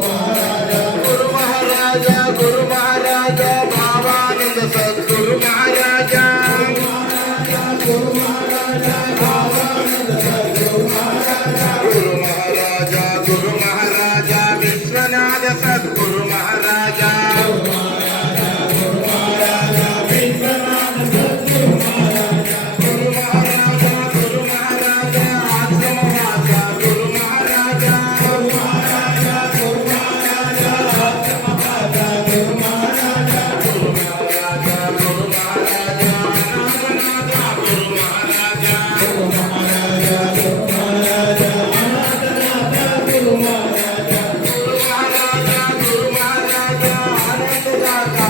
Lord. जाता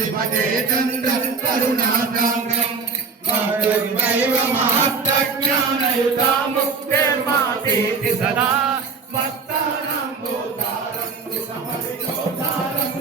పతిపదే చంద్రం కరుణాకాంతం భక్తుర్వైవ మహాత్మజ్ఞానయుతాముక్తిర్మాపీతి సదా భక్తానాం గోదారం సమయోదారం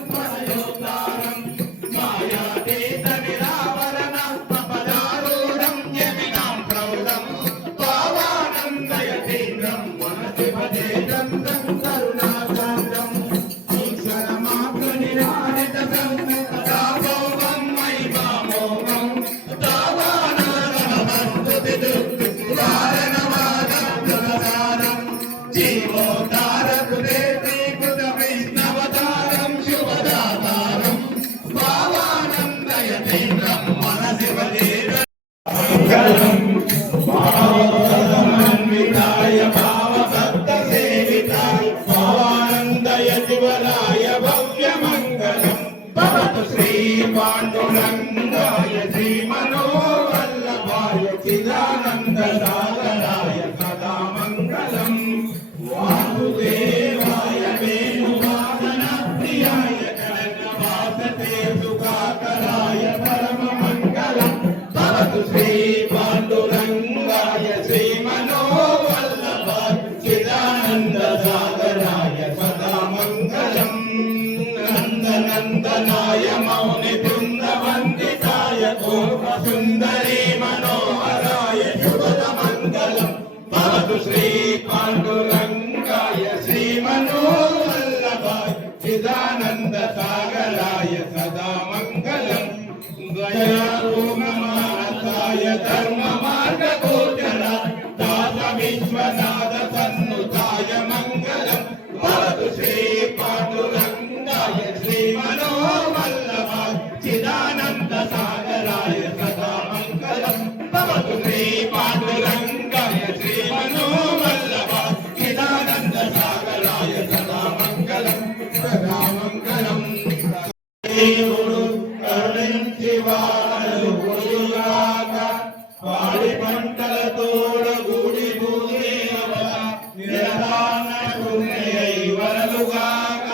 వరలుగాక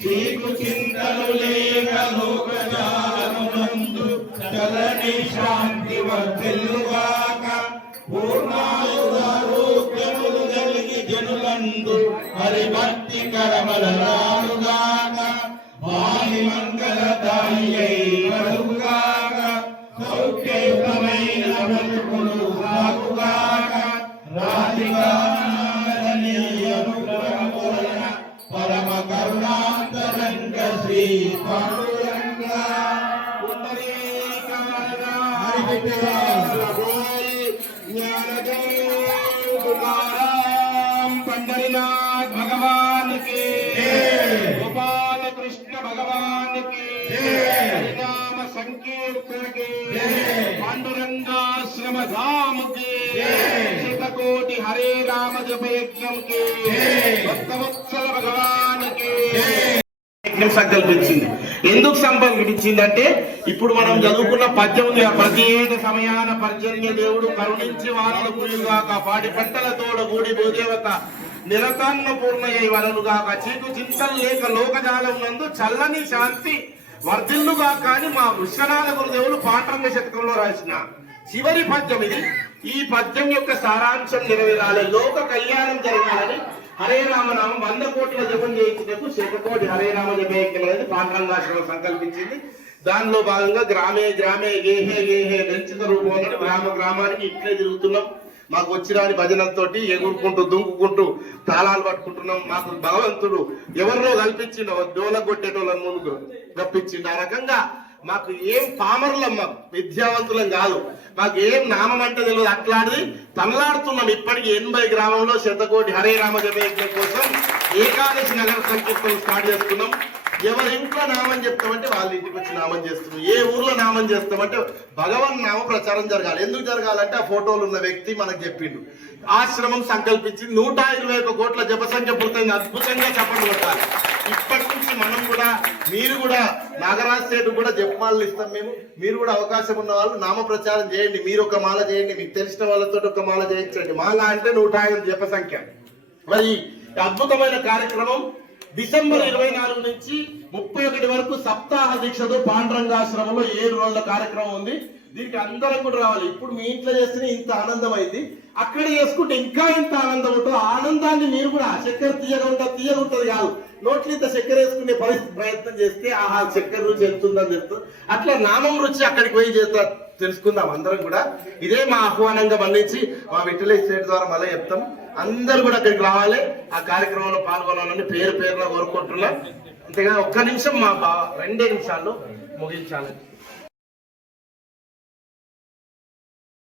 చీకు చింతలు లేక లోకజానునందు చలని శాంతి వర్తిల్లుగాక పూర్ణాయుధారోగ్యములు కలిగి జనులందు హరిభక్తి కరమల రానుగాక వాణి మంగళదాయి వలుగాక సౌఖ్యయుతమైన బ్రతుకులు సాగుగాక రాధిగా కరుణాంతరంగ శ్రీ పాండురంగ. పండరినాథ్ భగవాన్కి గోపాల కృష్ణ భగవాన్కి హరినామ సంకీర్తన కి పాండురంగాశ్రమ ధామ కి के శతకోటి హరే రామ జపయజ్ఞం కే. భక్తవత్సల భగవాన్ కే. యజ్ఞం సంకల్పించింది. ఎందుకు సంకల్పించింది అంటే ఇప్పుడు మనం చదువుకున్న పద్యం ఉంది ప్రతి ఏట సమయాన పర్జన్య దేవుడు కరుణించి వానల కుయుగాక పాడి పంటల తోడ గూడి భూదేవత నిరతాన్న పూర్ణయ్య వరలుగాక చీకు చింతలు లేక లోకజాలం నందు చల్లని శాంతి వర్ధిల్లుగా కానీ మా విశ్వనాథ గురుదేవులు పాఠంగ శతకంలో రాసిన చివరి పద్యం ఇది. ఈ పద్యం యొక్క సారాంశం నెరవేరాలి. లోక కళ్యాణం జరగాలని హరే రామనామం వంద కోట్ల జపం చేయించుటకు శతకోటి హరే రామ జపయజ్ఞం పాండ్రంగాశ్రమం సంకల్పించింది. దానిలో భాగంగా గ్రామే గ్రామే గేహే గేహే నిశ్చిత రూపంలో గ్రామ గ్రామానికి ఇట్లే తిరుగుతున్నాం. మాకు వచ్చిరాని భజనలతోటి ఎగురుకుంటూ దుంకుకుంటూ తాళాలు పట్టుకుంటున్నాం. మాకు భగవంతుడు ఎవరినో కల్పించిండో డోల కొట్టేటోళ్ళని ముందుకు రప్పించిండు. ఆ రకంగా మాకు ఏం పామరులం మాకు విద్యావంతులం కాదు. మాకు ఏం నామం అంటే తెలియదు. అట్లాంటిది తనలాడుతున్నాం ఇప్పటికి ఎనభై గ్రామంలో శతకోటి హరే రామ జపయజ్ఞం కోసం ఏకాదశి నగర సంకీర్తన స్టార్ట్ చేస్తున్నాం. ఎవరి ఇంట్లో నామం చెప్తామంటే వాళ్ళ ఇంటికి వచ్చి నామం చేస్తున్నాం ఏ ఊర్లో నామం చేస్తామంటే భగవన్ నామ ప్రచారం జరగాలి. ఎందుకు జరగాలంటే ఆ ఫోటోలు ఉన్న వ్యక్తి మనకు చెప్పిండు. ఆశ్రమం సంకల్పించి నూట ఇరవై ఒక కోట్ల జపసంఖ్య పూర్తయింది అద్భుతంగా చెప్పండి కొట్టాలి. ఇప్పటి నుంచి మనం కూడా మీరు కూడా నాగరాజ్ స్టేట్ కూడా జపమాలను ఇస్తాం మేము. మీరు కూడా అవకాశం ఉన్న వాళ్ళు నామ ప్రచారం చేయండి. మీరు ఒక మాల చేయండి. మీకు తెలిసిన వాళ్ళతో ఒక మాల చేయించండి. మాల అంటే నూట ఐదు జప సంఖ్య మరి ఈ అద్భుతమైన కార్యక్రమం డిసెంబర్ ఇరవై నాలుగు నుంచి ముప్పై ఒకటి వరకు సప్తాహ దీక్షతో పాండురంగాశ్రమంలో ఏడు రోజుల కార్యక్రమం ఉంది. దీనికి అందరం కూడా రావాలి. ఇప్పుడు మీ ఇంట్లో చేస్తేనే ఇంత ఆనందం అయింది. అక్కడ చేసుకుంటే ఇంకా ఇంత ఆనందం ఉంటుంది ఆనందాన్ని మీరు కూడా చక్కెర తీయగా ఉంటుంది కాదు. నోట్లు ఇంత చక్కెర వేసుకునే పరిస్థితి ప్రయత్నం చేస్తే ఆహా చక్కెర రుచి ఎంతుందని తెలుస్తుంది. అట్లా నామం రుచి అక్కడికి పోయి చేస్తా తెలుసుకుందాం అందరం కూడా. ఇదే మా ఆహ్వానంగా మళ్ళించి మా విఠల స్టేట్ ద్వారా మళ్ళీ చెప్తాం. అందరూ కూడా అక్కడికి రావాలి. ఆ కార్యక్రమంలో పాల్గొనాలని పేరు పేరున కోరుకుంటున్నా. అంతేగా ఒక్క నిమిషం మా బా రెండే నిమిషాల్లో ముగించాలి.